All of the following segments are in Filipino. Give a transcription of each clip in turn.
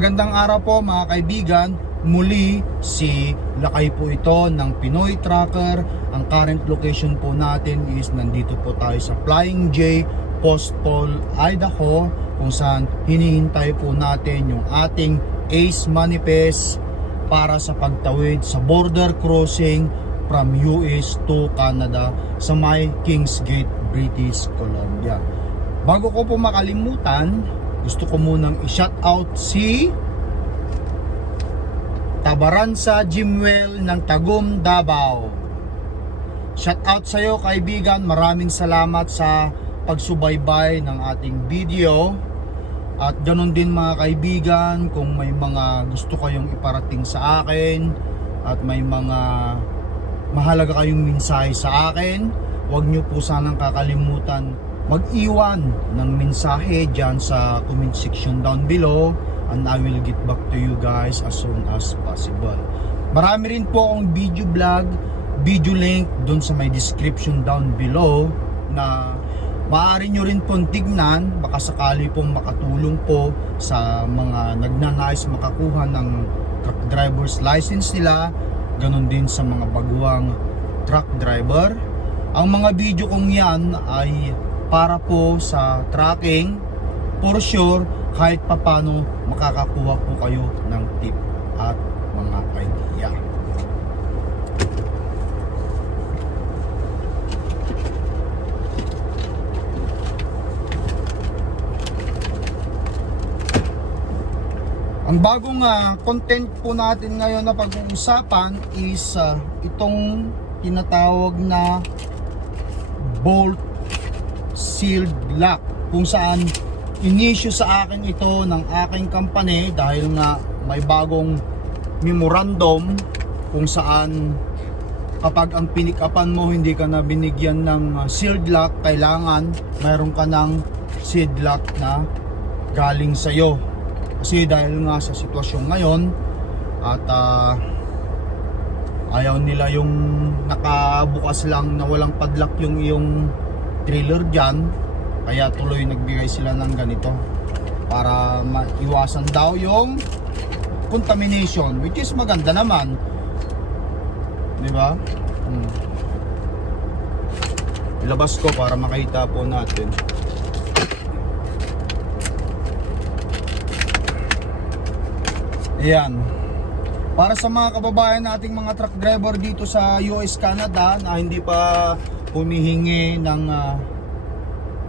Magandang araw po mga kaibigan. Muli si Lakay po ito ng Pinoy Trucker. Ang current location po natin is nandito po tayo sa Flying J, Postpol, Idaho, kung saan hinihintay po natin yung ating ACE manifest para sa pagtawid sa border crossing from US to Canada sa may Kingsgate, British Columbia. Bago ko po makalimutan, gusto ko munang i-shout out si Tabaransa Jimwell ng Tagum, Davao. Shout out sa iyo kaibigan, maraming salamat sa pagsubaybay ng ating video. At ganun din mga kaibigan, kung may mga gusto kayong iparating sa akin at may mga mahalaga kayong mensahe sa akin, huwag nyo po sanang kakalimutan mag-iwan ng mensahe dyan sa comment section down below, and I will get back to you guys as soon as possible. Marami rin po akong video vlog, video link dun sa may description down below na maaari nyo rin pong tignan, baka sakali pong makatulong po sa mga nagnanais makakuha ng truck driver's license nila, ganun din sa mga baguang truck driver. Ang mga video kong yan ay para po sa tracking, for sure, kahit papano makakakuha po kayo ng tip at mga idea. Ang bagong content po natin ngayon na pag-uusapan is itong tinatawag na bolt sealed lock, kung saan inisyu sa akin ito ng aking company dahil nga may bagong memorandum kung saan kapag ang pinikapan mo hindi ka na binigyan ng sealed lock, kailangan mayroon ka ng sealed lock na galing sa'yo. Kasi dahil nga sa sitwasyon ngayon at ayaw nila yung nakabukas lang na walang padlock yung iyong trailer dyan, kaya tuloy nagbigay sila ng ganito para maiwasan daw yung contamination, which is maganda naman, di ba? Ilabas ko para makita po natin. Ayan. Para sa mga kababayan nating mga truck driver dito sa US, Canada na hindi pa humihingi ng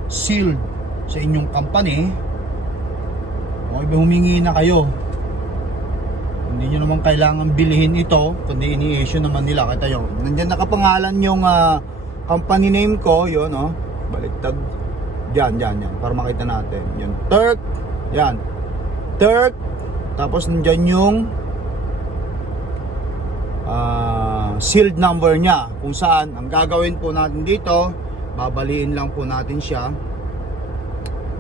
sealed sa inyong company, o humingi na kayo. Hindi nyo naman kailangan bilhin ito, kundi ini-issue naman nila. Kita yun, nandiyan nakapangalan yung company name ko, yun baliktad, dyan, para makita natin yun, Turk, yan, Turk. Tapos nandyan yung sealed number niya, kung saan ang gagawin po natin dito, babaliin lang po natin siya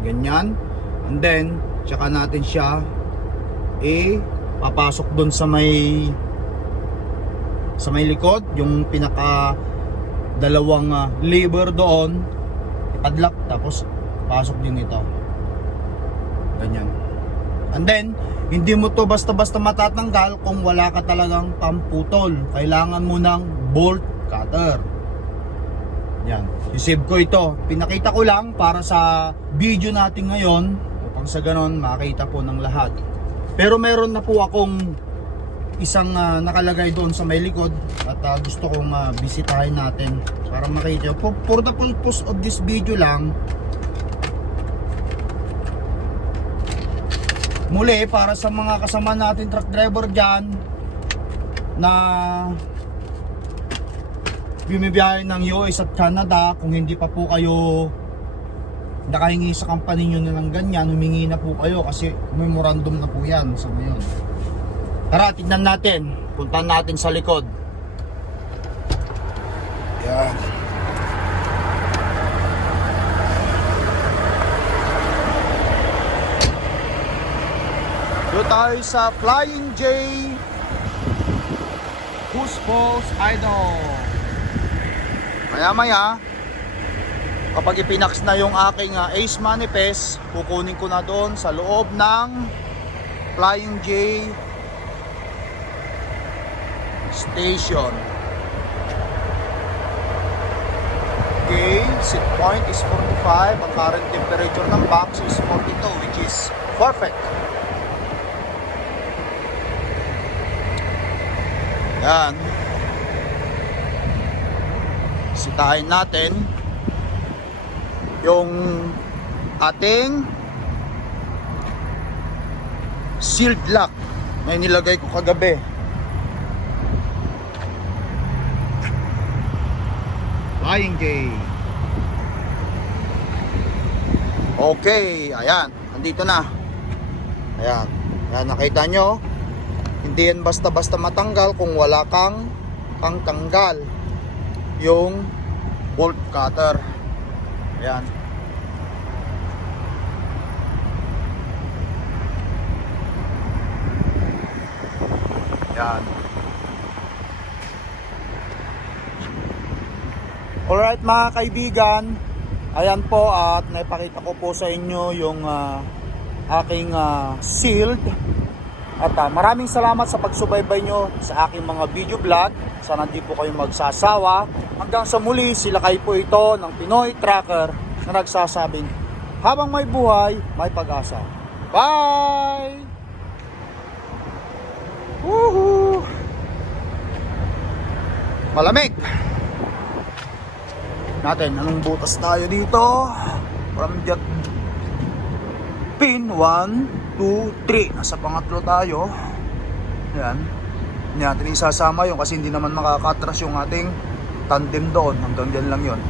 ganyan, and then tsaka natin siya papasok dun sa may likod, yung pinaka dalawang lever doon, padlock, tapos pasok din ito ganyan. And then hindi mo to basta-basta matatanggal kung wala ka talagang pamputol. Kailangan mo ng bolt cutter. Yan, isave ko ito. Pinakita ko lang para sa video natin ngayon, upang sa ganon makita po ng lahat. Pero meron na po akong isang nakalagay doon sa may likod at gusto kong bisitahin natin para makita. For the purpose of this video lang, muli, para sa mga kasama natin truck driver dyan na bumibiyahe ng US at Canada, kung hindi pa po kayo nakahingi sa company nyo na ng ganyan, humingi na po kayo kasi memorandum na po yan sa ngayon. Tara, tignan natin, puntan natin sa likod. Yan. Doon tayo sa Flying J, Postpol, Idaho. Maya kapag ipinax na yung aking ACE manifest, kukunin ko na doon sa loob ng Flying J Station. Okay, set point is 45. Ang current temperature ng box is 42, which is perfect. Yan. Sitahin natin yung ating sealed lock na nilagay ko kagabi. Flying J. Okay, ayan, nandito na. Ayan, ayan, nakita nyo. Hindi yan basta-basta matanggal kung wala kang tanggal yung bolt cutter. Ayan. Ayan. Alright mga kaibigan, ayan po at naipakita ko po sa inyo yung aking sealed. At maraming salamat sa pagsubaybay nyo sa aking mga video vlog. Sana di po kayo magsasawa. Hanggang sa muli, sila kayo po ito ng Pinoy Trucker na nagsasabing habang may buhay, may pag-asa. Bye! Woohoo! Malamig! Natin, anong butas tayo dito? From jet pin 1, 2, 3. Nasa pangatlo tayo. Yan. Hindi natin isasama yun kasi hindi naman makakatras yung ating tandem doon. Hanggang dyan lang yun.